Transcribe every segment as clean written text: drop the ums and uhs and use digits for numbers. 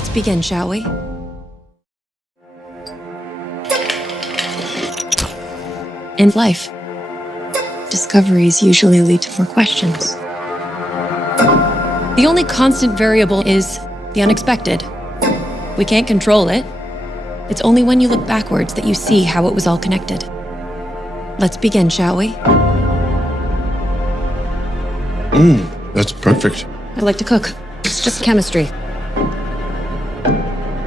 Let's begin, shall we? In life, discoveries usually lead to more questions. The only constant variable is the unexpected. We can't control it. It's only when you look backwards that you see how it was all connected. Let's begin, shall we? That's perfect. I like to cook. It's just chemistry.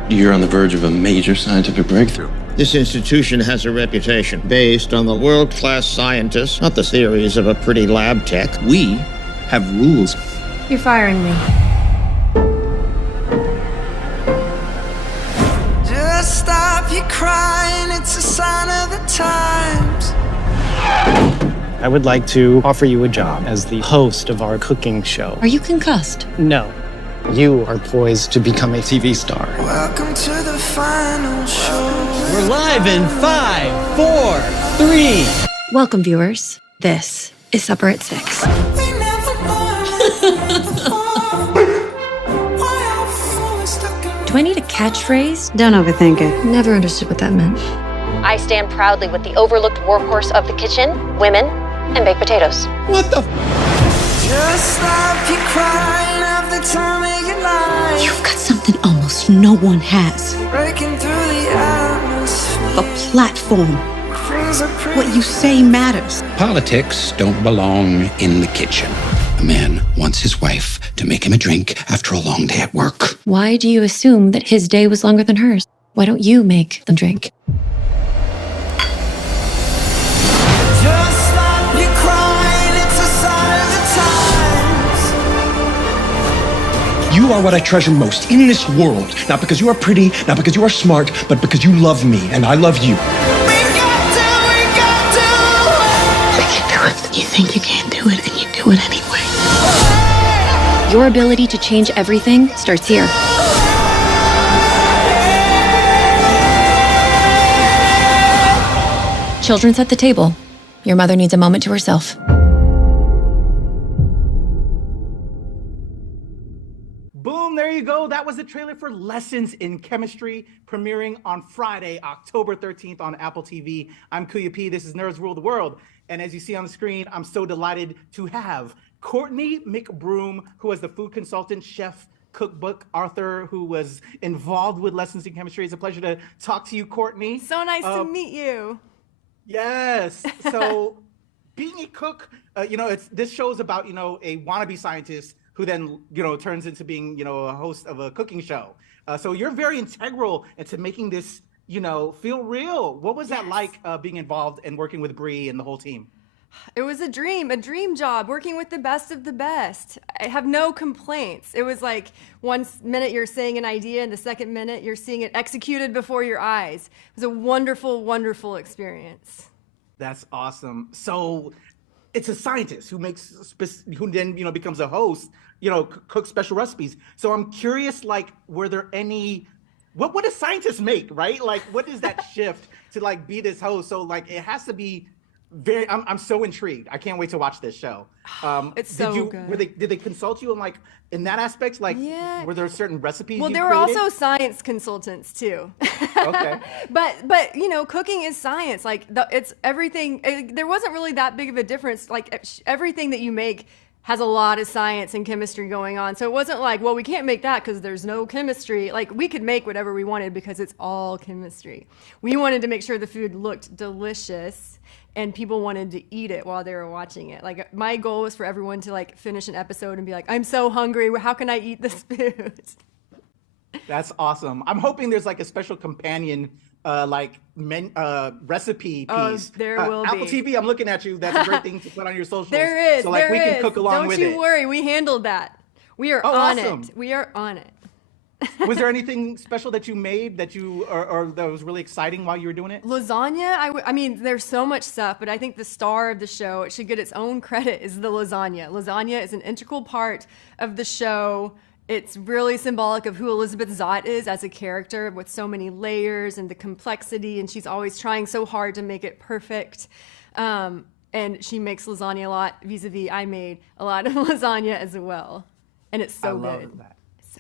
You're on the verge of a major scientific breakthrough. This institution has a reputation based on the world-class scientists, not the theories of a pretty lab tech. We have rules. You're firing me. Just stop your crying, it's a sign of the times. I would like to offer you a job as the host of our cooking show. Are you concussed? No. You are poised to become a TV star. Welcome to the final show. We're live in 5, 4, 3. Welcome, viewers. This is Supper at 6. Do I need a catchphrase? Don't overthink it. Never understood what that meant. I stand proudly with the overlooked workhorse of the kitchen, women, and baked potatoes. What the? Just stop your crying of the time of your life. You've got something almost no one has. Breaking through the atmosphere. A platform. What you say matters. Politics don't belong in the kitchen. A man wants his wife to make him a drink after a long day at work. Why do you assume that his day was longer than hers? Why don't you make them drink? Just stop your crying, it's a sign of the times. You are what I treasure most in this world. Not because you are pretty, not because you are smart, but because you love me and I love you. We got to. You can do it. You think you can't do it, and you do it anyway. Your ability to change everything starts here. Children set the table. Your mother needs a moment to herself. Boom, there you go. That was the trailer for Lessons in Chemistry, premiering on Friday, October 13th on Apple TV. I'm Kuya P. This is Nerds Rule the World. And as you see on the screen, I'm so delighted to have Courtney McBroom, who was the food consultant, chef, cookbook author, who was involved with Lessons in Chemistry. It's a pleasure to talk to you, Courtney. So nice to meet you. Yes. So being a cook, this show is about, a wannabe scientist who then, turns into being, a host of a cooking show. So you're very integral into making this, feel real. What was that like being involved and working with Brie and the whole team? It was a dream job, working with the best of the best. I have no complaints. It was like one minute you're saying an idea and the second minute you're seeing it executed before your eyes. It was a wonderful, wonderful experience. That's awesome. So it's a scientist who who then, becomes a host, cooks special recipes. So I'm curious, were there any, what do scientists make, right? Like, what is that shift to be this host? So it has to be I'm so intrigued. I can't wait to watch this show. It's so good. Did they consult you in that aspect? Yeah. Were there certain recipes? Well, you there created? were also science consultants too. Okay. But cooking is science. It's everything. There wasn't really that big of a difference. Everything that you make has a lot of science and chemistry going on. So it wasn't well, we can't make that because there's no chemistry. We could make whatever we wanted because it's all chemistry. We wanted to make sure the food looked delicious and people wanted to eat it while they were watching it. My goal was for everyone to finish an episode and be like, I'm so hungry, how can I eat this food? That's awesome. I'm hoping there's a special companion recipe piece. Oh, there will be. Apple TV, I'm looking at you. That's a great thing to put on your socials. There is. So we can cook along with it. Don't you worry, we handled that. We are on awesome. it. We are on it. Was there anything special that you made that or that was really exciting while you were doing it? Lasagna, I mean, there's so much stuff, but I think the star of the show, it should get its own credit, is the lasagna. Lasagna is an integral part of the show. It's really symbolic of who Elizabeth Zott is as a character with so many layers and the complexity, and she's always trying so hard to make it perfect. And she makes lasagna a lot, vis-a-vis I made a lot of lasagna as well. And it's so good. Love that.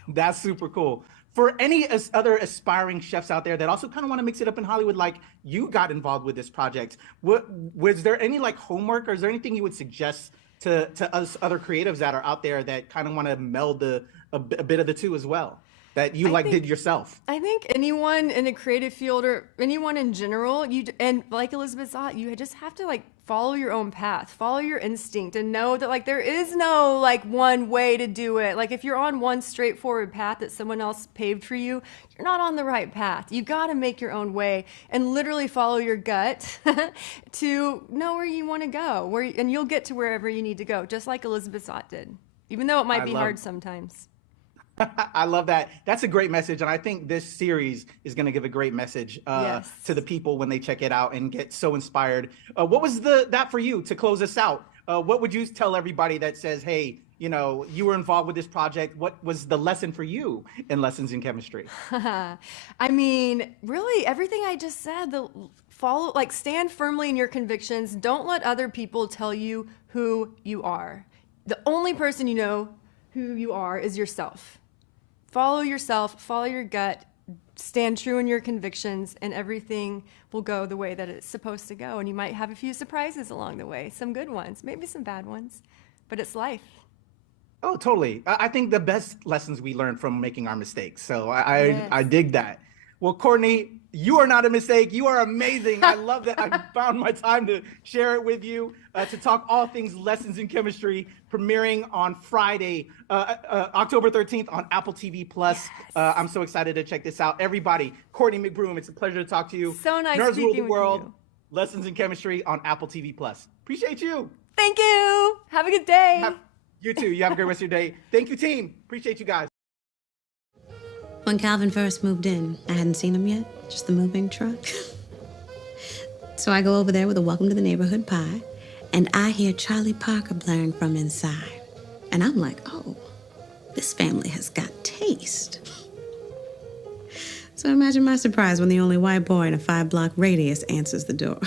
That's super cool. For any other aspiring chefs out there that also kind of want to mix it up in Hollywood, like you got involved with this project, was there any like homework, or is there anything you would suggest to us other creatives that are out there that kind of want to meld a bit of the two as well, that you did yourself? I think anyone in the creative field or anyone in general, and like Elizabeth Zott, you just have to like follow your own path, follow your instinct, and know that like there is no like one way to do it. Like if you're on one straightforward path that someone else paved for you, you're not on the right path. You got to make your own way and literally follow your gut to know where you want to go, and you'll get to wherever you need to go, just like Elizabeth Zott did, even though it might be hard sometimes. I love that. That's a great message. And I think this series is going to give a great message to the people when they check it out and get so inspired. What was that for you to close us out? What would you tell everybody that says, hey, you know, you were involved with this project? What was the lesson for you in Lessons in Chemistry? I mean, really everything I just said, stand firmly in your convictions. Don't let other people tell you who you are. The only person you know who you are is yourself. Follow yourself, follow your gut, stand true in your convictions, and everything will go the way that it's supposed to go. And you might have a few surprises along the way, some good ones, maybe some bad ones, but it's life. Oh, totally. I think the best lessons we learn from making our mistakes. So I dig that. Well, Courtney, you are not a mistake. You are amazing. I love that I found my time to share it with you, to talk all things Lessons in Chemistry, premiering on Friday, October 13th on Apple TV+. Yes. I'm so excited to check this out. Everybody, Courtney McBroom, it's a pleasure to talk to you. So nice Nerds speaking Rule the with World, you. Lessons in Chemistry on Apple TV+. Appreciate you. Thank you. Have a good day. You too. You have a great rest of your day. Thank you, team. Appreciate you guys. When Calvin first moved in, I hadn't seen him yet, just the moving truck. So I go over there with a welcome to the neighborhood pie, and I hear Charlie Parker blaring from inside. And I'm like, oh, this family has got taste. So imagine my surprise when the only white boy in a 5-block radius answers the door.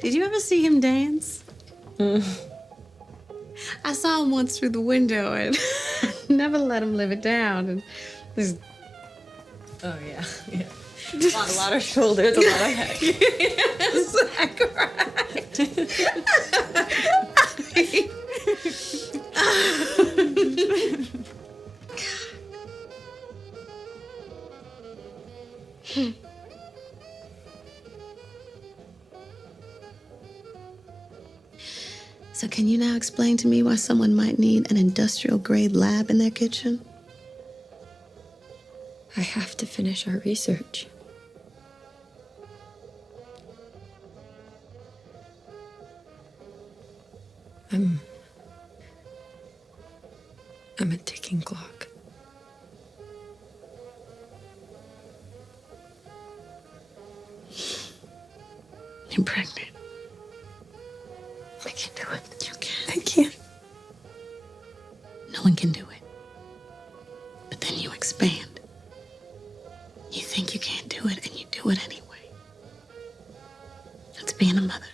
Did you ever see him dance? I saw him once through the window and never let him live it down. And oh, yeah. A lot of shoulders, a lot of head. Yes, I cried. So can you now explain to me why someone might need an industrial-grade lab in their kitchen? I have to finish our research. I'm a ticking clock. You're pregnant. I can do it. You can. I can't. No one can do it. But then you expand. You think you can't do it, and you do it anyway. That's being a mother.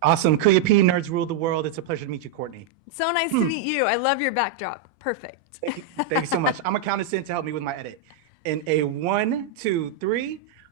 Awesome. Kuya P, Nerds Rule the World. It's a pleasure to meet you, Courtney. So nice to meet you. I love your backdrop. Perfect. Thank you so much. I'm going to count us in to help me with my edit. In a 1, 2, 3.